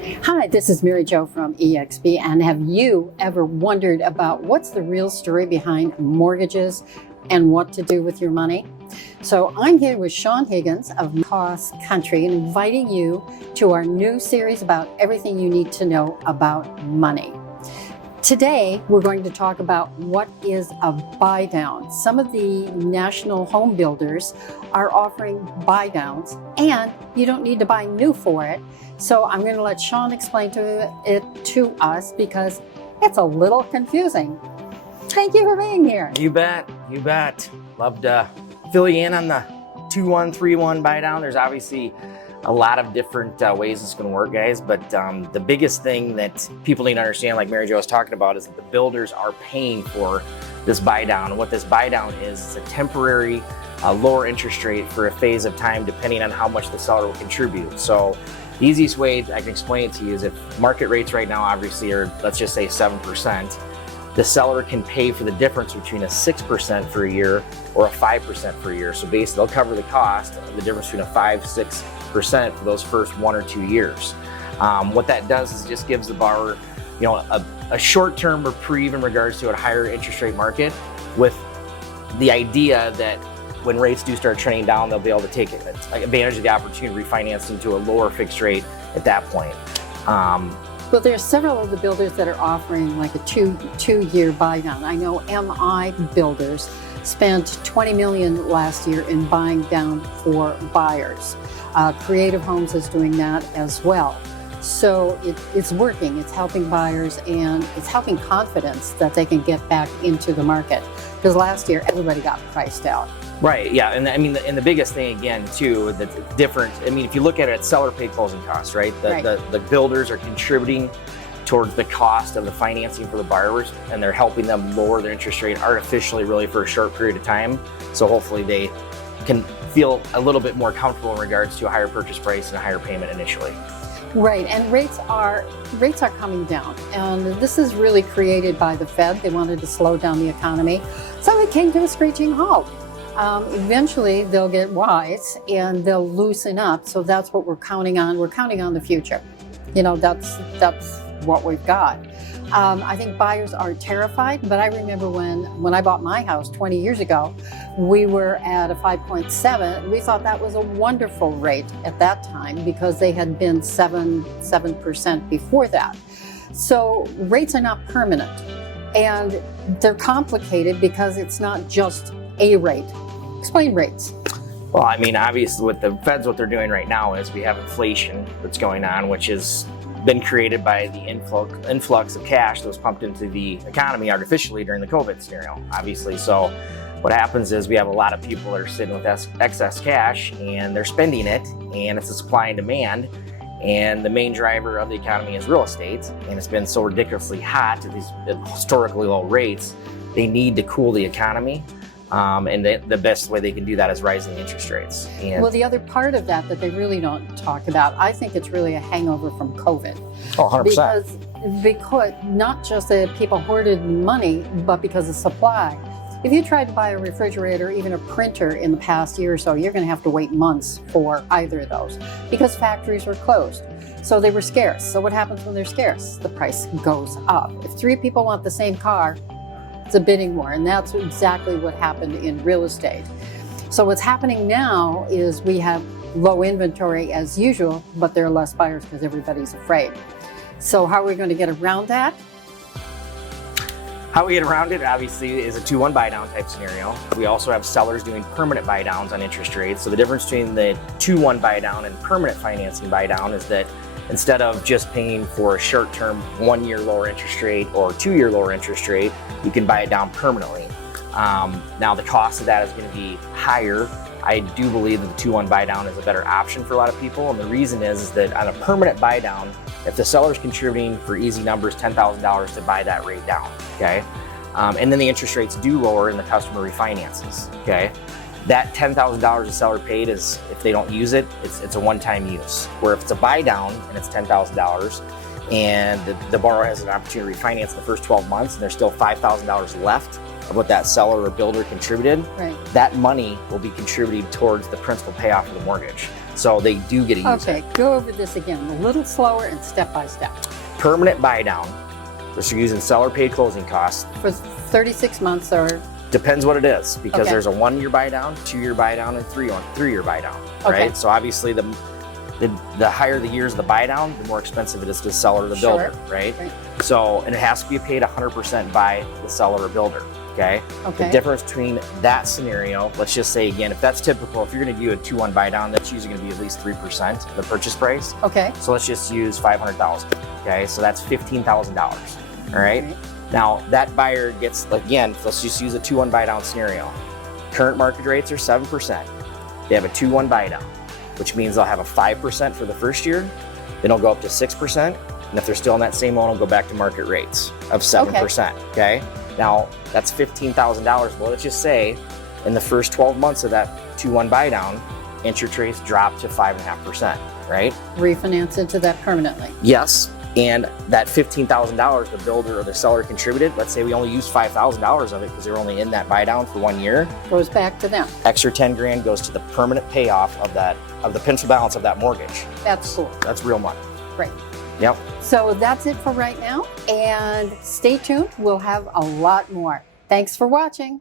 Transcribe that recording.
Hi, this is Mary Jo from eXp, and have you ever wondered about what's the real story behind mortgages and what to do with your money? So I'm here with Shaun Higgins of Cross Country and inviting you to our new series about everything you need to know about money. Today, we're going to talk about what is a buy down. Some of the national home builders are offering buy downs, and you don't need to buy new for it. So I'm going to let Shaun explain it to us because it's a little confusing. Thank you for being here. You bet. Love to fill you in on the 2-1-3-1 buy down. There's obviously a lot of different ways it's going to work, guys. But the biggest thing that people need to understand, like Mary Jo was talking about, is that the builders are paying for this buy down. And what this buy down is a temporary lower interest rate for a phase of time, depending on how much the seller will contribute. So the easiest way I can explain it to you is if market rates right now obviously are, let's just say 7%, the seller can pay for the difference between a 6% for a year or a 5% for a year. So basically they'll cover the cost of the difference between a 5-6% for those first 1 or 2 years. What that does is just gives the borrower, a short-term reprieve in regards to a higher interest rate market, with the idea that when rates do start trending down, they'll be able to take advantage of the opportunity to refinance into a lower fixed rate at that point. Well, there's several of the builders that are offering like a two-year buy down. I know MI builders spent $20 million last year in buying down for buyers. Creative Homes is doing that as well. So it's working. It's helping buyers, and it's helping confidence that they can get back into the market. Because last year everybody got priced out. Right, yeah, and the biggest thing again too that's different. I mean, if you look at it, it's seller paid closing costs, right? The builders are contributing towards the cost of the financing for the borrowers, and they're helping them lower their interest rate artificially, really, for a short period of time. So hopefully they can feel a little bit more comfortable in regards to a higher purchase price and a higher payment initially. Right, and rates are coming down, and this is really created by the Fed. They wanted to slow down the economy, so it came to a screeching halt. Eventually they'll get wise and they'll loosen up. So that's what we're counting on. We're counting on the future. That's what we've got. I think buyers are terrified, but I remember when I bought my house 20 years ago, we were at a 5.7. We thought that was a wonderful rate at that time because they had been 7% before that. So rates are not permanent, and they're complicated because it's not just a rate. Explain rates. Well, I mean, obviously with the Feds, what they're doing right now is we have inflation that's going on, which has been created by the influx of cash that was pumped into the economy artificially during the COVID scenario, obviously. So what happens is we have a lot of people that are sitting with excess cash and they're spending it, and it's a supply and demand. And the main driver of the economy is real estate, and it's been so ridiculously hot at these historically low rates. They need to cool the economy. And the best way they can do that is rising interest rates. Well, the other part of that they really don't talk about, I think it's really a hangover from COVID. Oh, 100%. Because not just that people hoarded money, but because of supply. If you tried to buy a refrigerator, even a printer in the past year or so, you're going to have to wait months for either of those because factories were closed. So they were scarce. So what happens when they're scarce? The price goes up. If 3 people want the same car, it's a bidding war, and that's exactly what happened in real estate. So what's happening now is we have low inventory as usual, but there are less buyers because everybody's afraid. So how are we going to get around that? How we get around it, obviously, is a 2-1 buy down type scenario. We also have sellers doing permanent buy downs on interest rates. So the difference between the 2-1 buy down and permanent financing buy down is that instead of just paying for a short-term 1-year lower interest rate or 2-year lower interest rate, you can buy it down permanently. Now the cost of that is going to be higher. I do believe that the 2-1 buy down is a better option for a lot of people, and the reason is that on a permanent buy down, if the seller's contributing, for easy numbers, $10,000 to buy that rate down, okay? And then the interest rates do lower and the customer refinances, okay? That $10,000 the seller paid is, if they don't use it, it's a one-time use. Where if it's a buy down and it's $10,000 and the borrower has an opportunity to refinance in the first 12 months and there's still $5,000 left of what that seller or builder contributed, right, that money will be contributed towards the principal payoff of the mortgage. So they do get to use it. Okay, go over this again, a little slower and step by step. Permanent buy down. So you're using seller paid closing costs. For 36 months or? Depends what it is, because Okay. there's a 1-year buy down, 2-year buy down, and 3-year buy down, Okay. right? So obviously the higher the years of the buy down, the more expensive it is to the seller or the builder, right? Right. So, and it has to be paid 100% by the seller or builder, okay? Okay. The difference between that scenario, let's just say again, if that's typical, if you're gonna do a 2-1 buy down, that's usually gonna be at least 3% of the purchase price. Okay. So let's just use 500,000, okay? So that's $15,000, all right? Okay. Now that buyer gets, again, let's just use a 2-1 buy down scenario. Current market rates are 7%. They have a 2-1 buy down, which means they'll have a 5% for the first year, then it'll go up to 6%. And if they're still in that same loan, it'll go back to market rates of 7%, okay? Now that's $15,000. Well, let's just say in the first 12 months of that 2-1 buy down, interest rates drop to 5.5%, right? Refinance into that permanently. Yes. And that $15,000 the builder or the seller contributed, let's say we only used $5,000 of it because they were only in that buy down for 1 year. Goes back to them. Extra 10 grand goes to the permanent payoff of the principal balance of that mortgage. That's cool. That's real money. Great. Yep. So that's it for right now. And stay tuned. We'll have a lot more. Thanks for watching.